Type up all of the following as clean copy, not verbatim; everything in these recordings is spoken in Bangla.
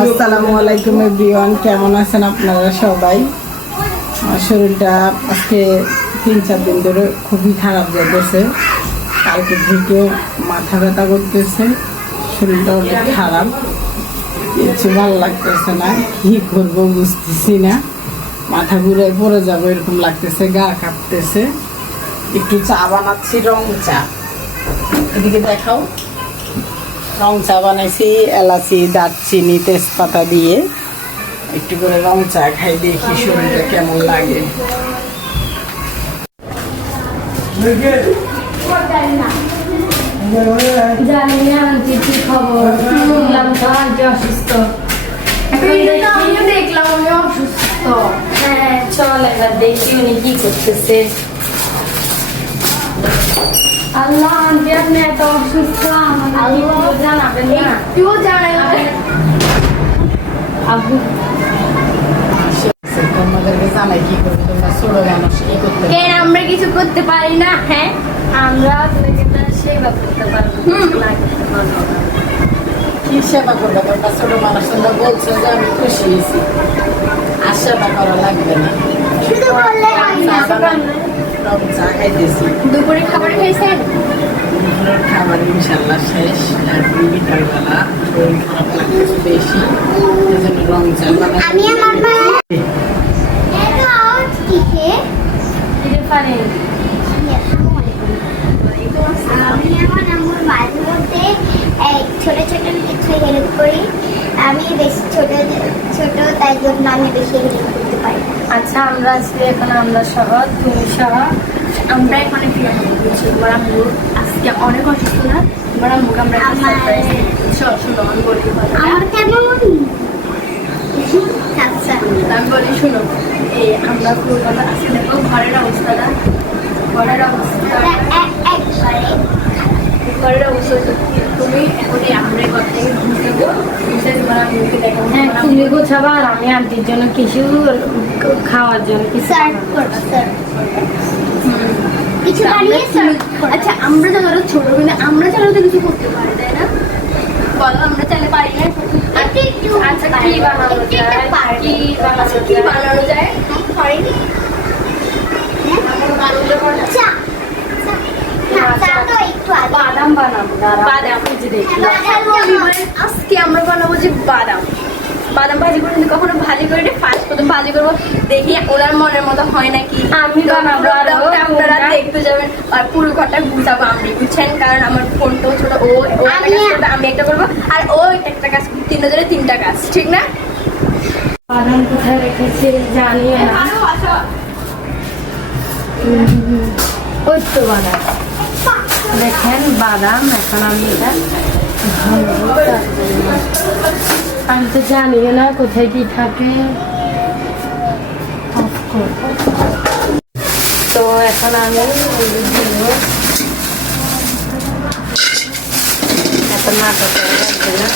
আসসালামু আলাইকুম এভরিওয়ান, কেমন আছেন আপনারা সবাই? আমার শরীরটা আজকে 3-4 দিন ধরে খুবই খারাপ যেতেছে। কালকে থেকে মাথা ব্যথা করতেছে, শরীরটা অনেক খারাপ, কিছু ভালো লাগতেছে না, কি করবো বুঝতেছি না। মাথা ঘুরে পড়ে যাবো এরকম লাগতেছে, গা কাঁপতেছে। একটু চা বানাচ্ছি, রং চা। এদিকে দেখাও, রং চা বানাইছি এলাচি, দারচিনি, তেজপাতা দিয়ে একটু করে রং চা খাই, দেখি শরীরটা কেমন লাগে। দেখলাম উনি অসুস্থ। হ্যাঁ চল এবার দেখি উনি কি করতেছে। আল্লাহ আন্টি আপনি এত অসুস্থ, আমাদের জানাবেন না? একটুও জানাবেন আবু? তোমাদেরকে জানাই কি করবে, তোমরা ছোট মানুষ কি করতে? কেন আমরা কিছু করতে পারি না? হ্যাঁ আমরা সেবা করতে পারবো, কি সেবা করবে? তোমরা ছোট মানুষ, তোমরা বলছো যে আমি খুশি হয়েছি, আর সেবা করা লাগবে না। রং চা খাইতেছি। দুপুরে খাবার খাইছেন? দুপুরের খাবার ইনশাল্লাহ শেষ। এখন বিকালবেলা শরীর খারাপ লাগতেছে বেশি, এই জন্য রং চা আমি আমার মাঝে মধ্যে ছোট ছোট কিছু হেল্প করি। আমি বেশি ছোট ছোট, তাই জন্য আমি বেশি হেল্প করতে পারি। আচ্ছা আমরা আজকে এখন আমরা সহ তুমি সহ আমরা এখানে ফিরে বলছি তোমার আম্মু আজকে অনেক অসুস্থ না? তোমার আম্মুকে আমরা শুনো আমি বলি আমার কেমন আচ্ছা আমি বলি শুনো। এই আমরা কলকাতা আজকে দেখো ঘরের অবস্থাটা, ঘরের অবস্থা একবারে ঘরের অবস্থা তুমি এখন আমরা ঘর থেকে ঘুরতেবো, ঘুরতে তোমার আম্মুকে দেখো। হ্যাঁ তুমি গোছাবা আর আমি আন্টির জন্য কিছু খাওয়ার জন্য কিছু সার্ভ করো, সার্ভ কিছু বানিয়ে সার্ভ করো। আচ্ছা আমরা যারা ছোট কিন্তু আমরা চাইলে তো কিছু করতে পারি, তাই না? বলো আমরা চাইলে পারি না? আচ্ছা কি বানানো যায়? কি বানানো যায়? পারিনি চা চা তো একটু আগে বাদাম বানাবো, বাদাম ভেজে দেখি। আজকে আমরা বানাবো যে বাদাম বাদাম ভাজি করে, কিন্তু কখনো ভাজি করে ফার্স্ট প্রথম ভাজি করবো, দেখি ওনার মনের মতো হয় নাকি। আমি বানাবো, আপনারা দেখতে যাবেন আর পুরো ঘরটা গুছাবো আমি, বুঝছেন? কারণ আমার ফোনটাও ছোট, ও আমি একটা করবো আর ও একটা কাজ, 3 জনের 3টা কাজ, ঠিক না? বাদাম কোথায় রেখেছে জানি না। ওই তো বাদাম দেখেন, বাদাম। এখন আমি এটা আমি তো জানি না কোথায় কি থাকে। তো এখন আমি এত নাটক লাগবে না,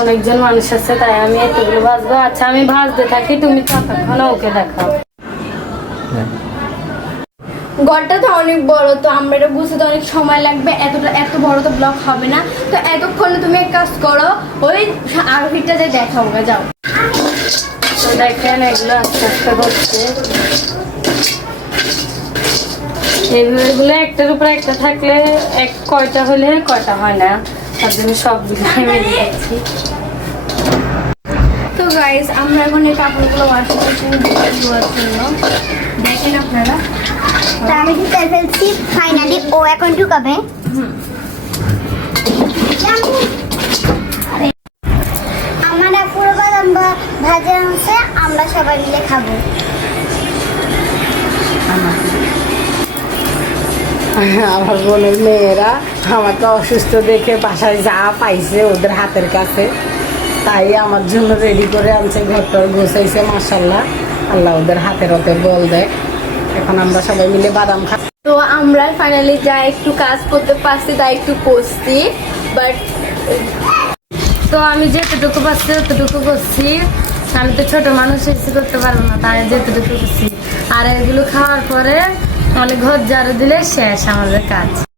অনেকজন মানুষ আছে তাই আমি এতগুলো ভাজবো। আচ্ছা আমি ভাজতে থাকি, তুমি ততক্ষণ ওকে দেখাও। ঘরটা তো অনেক বড়, তো আমরা এটা বুঝতে অনেক সময় লাগবে, এত বড় তো ব্লক হবে না। তো এতক্ষণে তুমি এক কাজ করো, ওই আরোহিটা যে দেখাও, যাও। তো দেখেন এগুলো আস্তে আস্তে হচ্ছে, এগুলো একটার উপরে একটা থাকলে কয়টা হলে কয়টা হয় না, তার জন্য সবগুলো ফেলে দিচ্ছি। তো গাইস আমরা এখন এই কাপড়গুলো ওয়াশিং মেশিনে ধোয়ার জন্য, দেখেন আপনারা। আমি দিতে ফেলছি, ফাইনালি ও এখন ঢুকাবে। আমরা পুরো বাদাম ভাজা হচ্ছে, আমরা সবাই মিলে খাবো। আমার বোনের মেয়েরা আমাকে অসুস্থ দেখে বাসায় যা পাইছে ওদের হাতের কাছে, তাই আমার জন্য রেডি করে আনছে, ঘরটা গোছাইছে। মাশাআল্লাহ, আল্লাহ ওদের হাতের হাতে বল দেয়। এখন আমরা সবাই মিলে বাদাম খাই। তো আমরা ফাইনালি যা একটু কাজ করতে পারছি তা একটু করছি, বাট তো আমি যেতটুকু পারছি ততটুকু করছি। আমি তো ছোট মানুষ, এসে করতে পারবো না, তাই যেতটুকু করছি। আর এগুলো খাওয়ার পরে তাহলে ঘর ঝাড়ু দিলে শেষ আমাদের কাজ।